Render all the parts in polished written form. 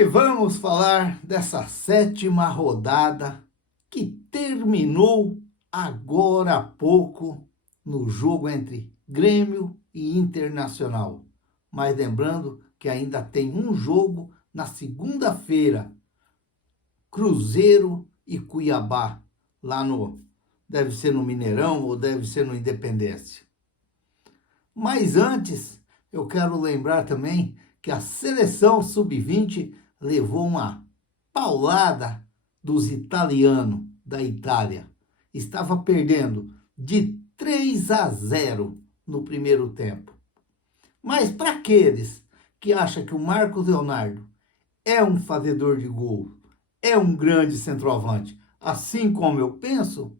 E vamos falar dessa sétima rodada que terminou agora há pouco no jogo entre Grêmio e Internacional. Mas lembrando que ainda tem um jogo na segunda-feira, Cruzeiro e Cuiabá, lá no, deve ser no Mineirão ou deve ser no Independência. Mas antes, eu quero lembrar também que a seleção sub-20 levou uma paulada dos italianos da Itália. Estava perdendo de 3-0 no primeiro tempo. Mas para aqueles que acham que o Marcos Leonardo é um fazedor de gol, é um grande centroavante, assim como eu penso,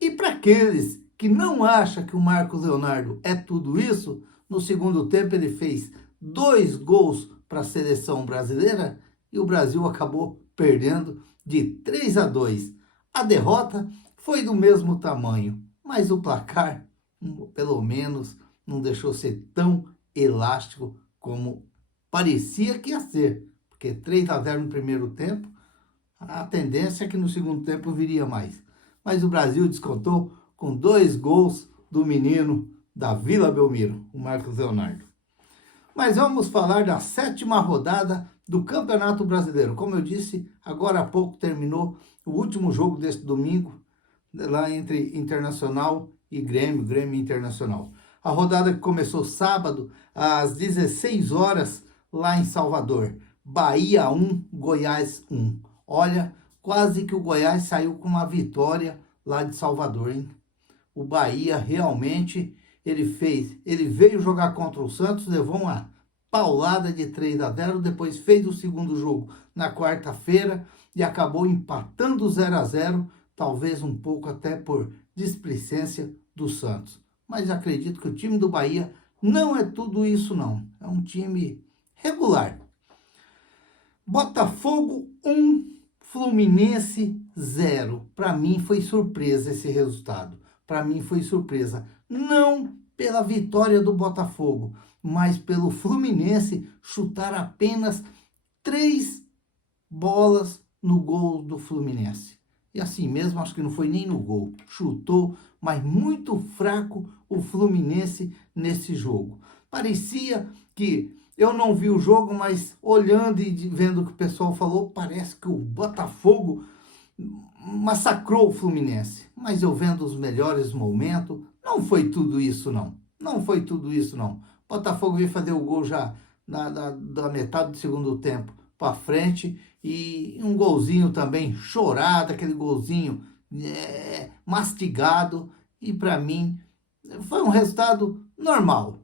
e para aqueles que não acham que o Marcos Leonardo é tudo isso, no segundo tempo ele fez 2 gols para a seleção brasileira e o Brasil acabou perdendo de 3-2. A derrota foi do mesmo tamanho, mas o placar, pelo menos, não deixou ser tão elástico como parecia que ia ser. Porque 3-0 no primeiro tempo, a tendência é que no segundo tempo viria mais. Mas o Brasil descontou com 2 gols do menino da Vila Belmiro, o Marcos Leonardo. Mas vamos falar da sétima rodada do Campeonato Brasileiro. Como eu disse, agora há pouco terminou o último jogo deste domingo, lá entre Internacional e Grêmio, Grêmio Internacional. A rodada que começou sábado, às 16 horas, lá em Salvador. Bahia 1, Goiás 1. Olha, quase que o Goiás saiu com uma vitória lá de Salvador, hein? O Bahia realmente, ele veio jogar contra o Santos, levou uma paulada de 3-0, depois fez o segundo jogo na quarta-feira e acabou empatando 0-0, talvez um pouco até por displicência do Santos. Mas acredito que o time do Bahia não é tudo isso não, é um time regular. Botafogo 1, Fluminense 0. Para mim foi surpresa esse resultado. Para mim foi surpresa. Não pela vitória do Botafogo, mas pelo Fluminense chutar apenas 3 bolas no gol do Fluminense. E assim mesmo, acho que não foi nem no gol. Chutou, mas muito fraco o Fluminense nesse jogo. Parecia que eu não vi o jogo, mas olhando e vendo o que o pessoal falou, parece que o Botafogo massacrou o Fluminense. Mas eu vendo os melhores momentos, não foi tudo isso não. Não foi tudo isso não. O Botafogo veio fazer o gol já da metade do segundo tempo para frente e um golzinho também chorado, aquele golzinho mastigado, e para mim foi um resultado normal,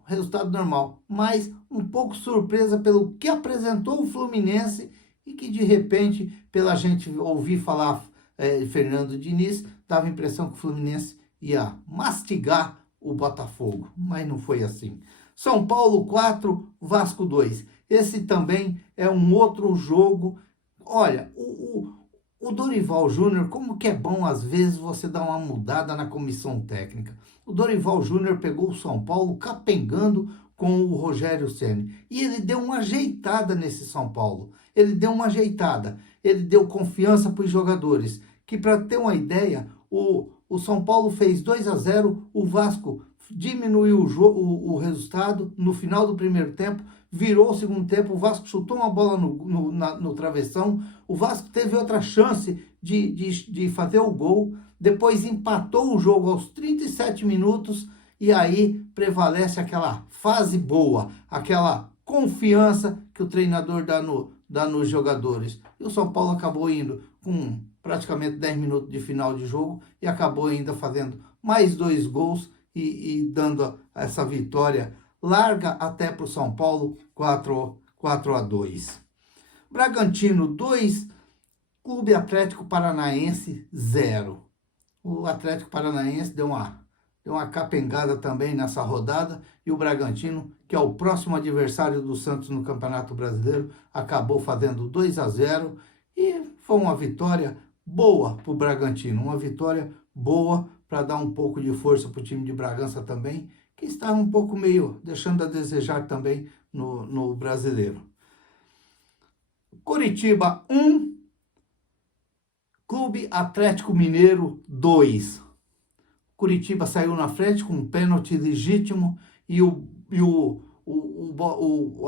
mas um pouco surpresa pelo que apresentou o Fluminense e que de repente, pela gente ouvir falar Fernando Diniz, dava a impressão que o Fluminense ia mastigar o Botafogo, mas não foi assim. São Paulo 4, Vasco 2. Esse também é um outro jogo. Olha, o Dorival Júnior, como que é bom às vezes você dar uma mudada na comissão técnica. O Dorival Júnior pegou o São Paulo capengando com o Rogério Ceni e ele deu uma ajeitada nesse São Paulo. Ele deu uma ajeitada, ele deu confiança para os jogadores. Que para ter uma ideia, o São Paulo fez 2-0, o Vasco diminuiu o resultado no final do primeiro tempo, virou o segundo tempo, o Vasco chutou uma bola no travessão, o Vasco teve outra chance de fazer o gol, depois empatou o jogo aos 37 minutos e aí prevalece aquela fase boa, aquela confiança que o treinador dá nos jogadores. E o São Paulo acabou indo com praticamente 10 minutos de final de jogo e acabou ainda fazendo mais 2 gols e dando essa vitória larga até para o São Paulo, 4-2. Bragantino 2, Clube Atlético Paranaense 0. O Atlético Paranaense deu uma capengada também nessa rodada e o Bragantino, que é o próximo adversário do Santos no Campeonato Brasileiro, acabou fazendo 2-0 e foi uma vitória boa para o Bragantino, uma vitória boa para dar um pouco de força para o time de Bragança também, que está um pouco meio deixando a desejar também no brasileiro. Curitiba 1, Clube Atlético Mineiro 2. Curitiba saiu na frente com um pênalti legítimo e o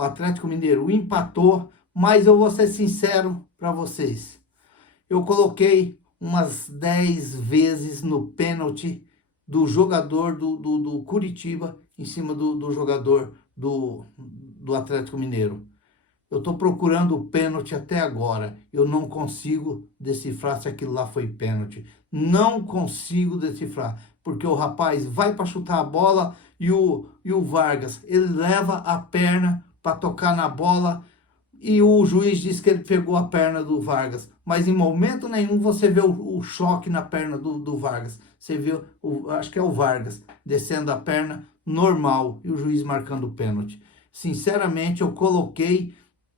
Atlético Mineiro empatou, mas eu vou ser sincero para vocês. Eu coloquei umas 10 vezes no pênalti do jogador do Curitiba em cima do jogador do Atlético Mineiro. Eu estou procurando o pênalti até agora. Eu não consigo decifrar se aquilo lá foi pênalti. Não consigo decifrar. Porque o rapaz vai para chutar a bola e o Vargas, ele leva a perna para tocar na bola e o juiz diz que ele pegou a perna do Vargas. Mas em momento nenhum você vê o choque na perna do Vargas. Você vê, acho que é o Vargas, descendo a perna normal e o juiz marcando o pênalti. Sinceramente, eu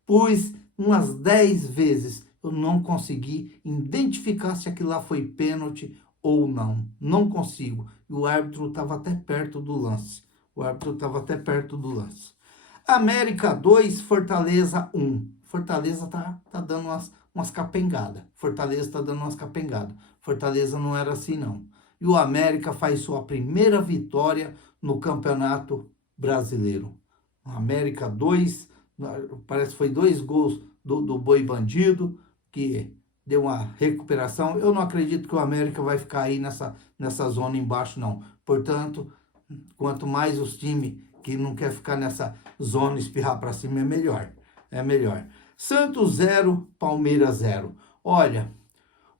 pus umas 10 vezes. Eu não consegui identificar se aquilo lá foi pênalti ou não. Não consigo. E o árbitro estava até perto do lance. América 2, Fortaleza 1. Fortaleza tá dando umas capengadas. Fortaleza não era assim, não. E o América faz sua primeira vitória no Campeonato Brasileiro. América 2, parece que foi 2 gols do Boi Bandido, que deu uma recuperação. Eu não acredito que o América vai ficar aí nessa zona embaixo, não. Portanto, quanto mais os times que não quer ficar nessa zona espirrar para cima, é melhor. Santos 0, Palmeiras 0. Olha,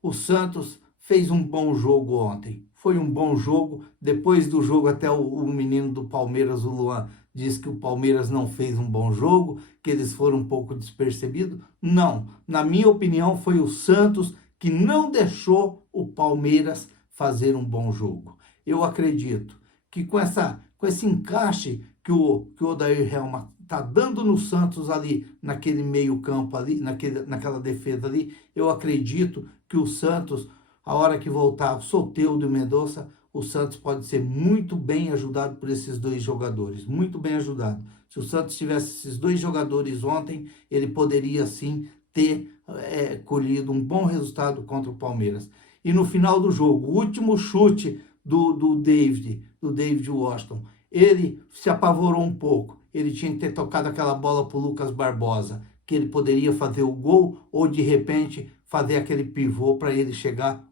o Santos fez um bom jogo ontem. Foi um bom jogo. Depois do jogo, até o menino do Palmeiras, o Luan, disse que o Palmeiras não fez um bom jogo, que eles foram um pouco despercebidos. Não, na minha opinião, foi o Santos que não deixou o Palmeiras fazer um bom jogo. Eu acredito que com esse encaixe que o Odair Helma está dando no Santos ali, naquele meio campo ali, naquela defesa ali, eu acredito que o Santos, a hora que voltar o Soteldo e o Mendonça, o Santos pode ser muito bem ajudado por esses 2 jogadores, muito bem ajudado. Se o Santos tivesse esses 2 jogadores ontem, ele poderia sim ter colhido um bom resultado contra o Palmeiras. E no final do jogo, o último chute do David Washington, ele se apavorou um pouco. Ele tinha que ter tocado aquela bola para o Lucas Barbosa, que ele poderia fazer o gol ou de repente fazer aquele pivô para ele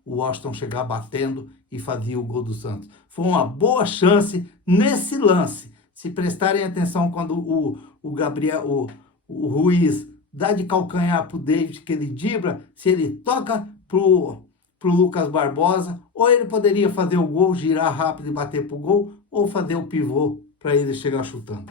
o Washington chegar batendo e fazer o gol do Santos. Foi uma boa chance nesse lance. Se prestarem atenção quando o Gabriel, o Ruiz dá de calcanhar pro David, que ele dribla, se ele toca pro Lucas Barbosa, ou ele poderia fazer o gol, girar rápido e bater pro gol, ou fazer o pivô para ele chegar chutando.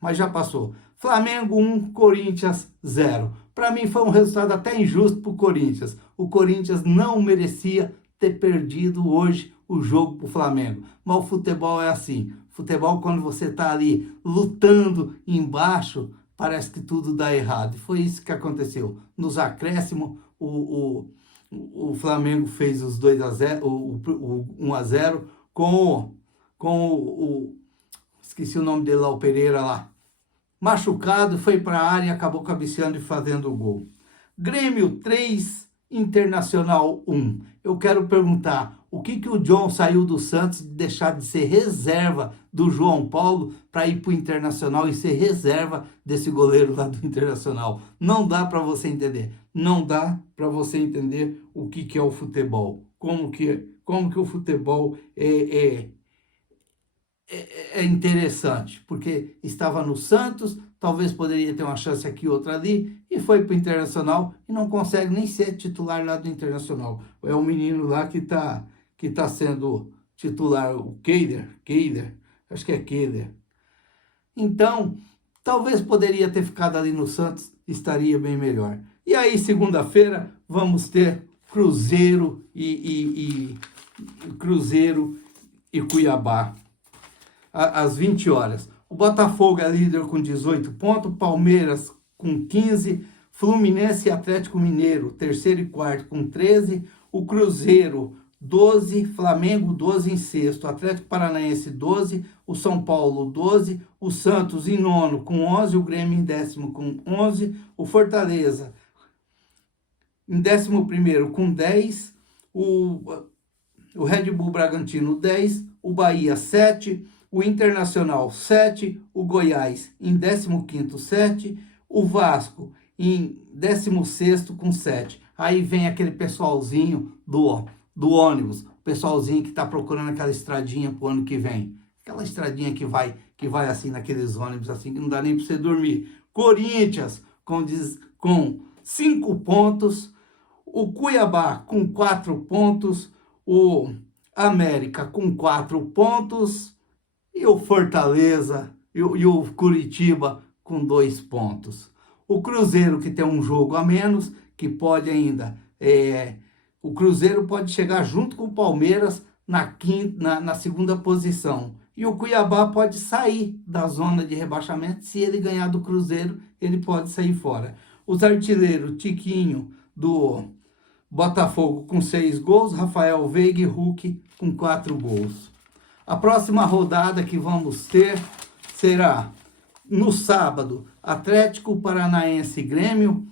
Mas já passou. Flamengo 1, Corinthians 0. Para mim foi um resultado até injusto para o Corinthians. O Corinthians não merecia ter perdido hoje o jogo para o Flamengo. Mas o futebol é assim. Futebol, quando você está ali lutando embaixo, parece que tudo dá errado. E foi isso que aconteceu. Nos acréscimos, o Flamengo fez os 2-0, o 1-0 com o esqueci o nome dele lá, o Pereira lá, machucado, foi para a área e acabou cabeceando e fazendo o gol. Grêmio 3, Internacional 1. Eu quero perguntar, o que o John saiu do Santos de deixar de ser reserva do João Paulo para ir para o Internacional e ser reserva desse goleiro lá do Internacional? Não dá para você entender. Não dá para você entender o que é o futebol. Como que o futebol é interessante, porque estava no Santos, talvez poderia ter uma chance aqui, outra ali, e foi para o Internacional e não consegue nem ser titular lá do Internacional. É o menino lá que tá sendo titular, o Keider, acho que é Keider. Então, talvez poderia ter ficado ali no Santos, estaria bem melhor. E aí, segunda-feira, vamos ter Cruzeiro Cruzeiro e Cuiabá, às 20 horas. O Botafogo é líder com 18 pontos, Palmeiras com 15, Fluminense e Atlético Mineiro, terceiro e quarto com 13, o Cruzeiro 12, Flamengo 12 em sexto, Atlético Paranaense 12, o São Paulo 12, o Santos em nono com 11, o Grêmio em décimo com 11, o Fortaleza em 11º com 10, o Red Bull Bragantino 10, o Bahia 7, o Internacional 7, o Goiás em 15º 7, o Vasco em 16º com 7. Aí vem aquele pessoalzinho do ônibus, o pessoalzinho que está procurando aquela estradinha pro ano que vem. Aquela estradinha que vai assim naqueles ônibus assim, que não dá nem para você dormir. Corinthians com 5 pontos, o Cuiabá com 4 pontos, o América com 4 pontos e o Fortaleza e o Curitiba com 2 pontos. O Cruzeiro, que tem um jogo a menos, que pode ainda... o Cruzeiro pode chegar junto com o Palmeiras na segunda posição. E o Cuiabá pode sair da zona de rebaixamento. Se ele ganhar do Cruzeiro, ele pode sair fora. Os artilheiros, Tiquinho, do Botafogo, com 6 gols. Rafael Veiga e Hulk, com 4 gols. A próxima rodada que vamos ter será no sábado, Atlético Paranaense e Grêmio,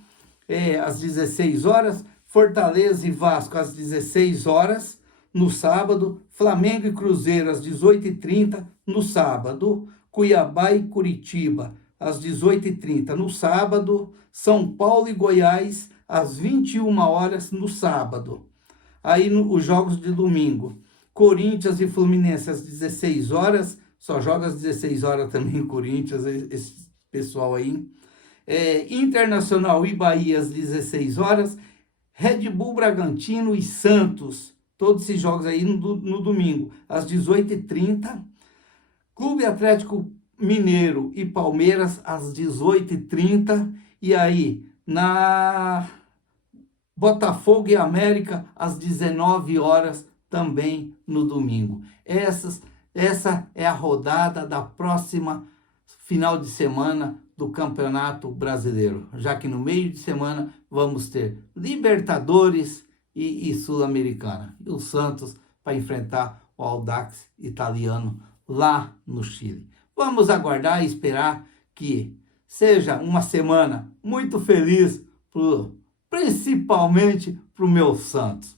às 16 horas. Fortaleza e Vasco, às 16 horas. No sábado, Flamengo e Cruzeiro, às 18h30. No sábado, Cuiabá e Curitiba, às 18h30. No sábado, São Paulo e Goiás, às 21 horas. No sábado. Aí, os jogos de domingo. Corinthians e Fluminense, às 16 horas. Só joga às 16 horas também o Corinthians, esse pessoal aí. Internacional e Bahia, às 16 horas. Red Bull Bragantino e Santos, todos esses jogos aí no domingo, às 18h30. Clube Atlético Mineiro e Palmeiras, às 18h30. E aí, na Botafogo e América, às 19 horas, também no domingo. Essa é a rodada da próxima final de semana do Campeonato Brasileiro, já que no meio de semana vamos ter Libertadores e Sul-Americana. E o Santos para enfrentar o Audax italiano lá no Chile. Vamos aguardar e esperar que seja uma semana muito feliz, principalmente para o meu Santos.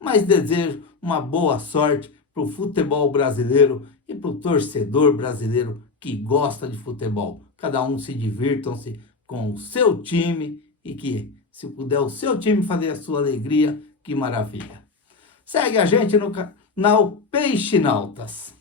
Mas desejo uma boa sorte para o futebol brasileiro e para o torcedor brasileiro que gosta de futebol. Cada um se divirtam-se com o seu time e que, se puder o seu time fazer a sua alegria, que maravilha. Segue a gente no canal Peixinautas.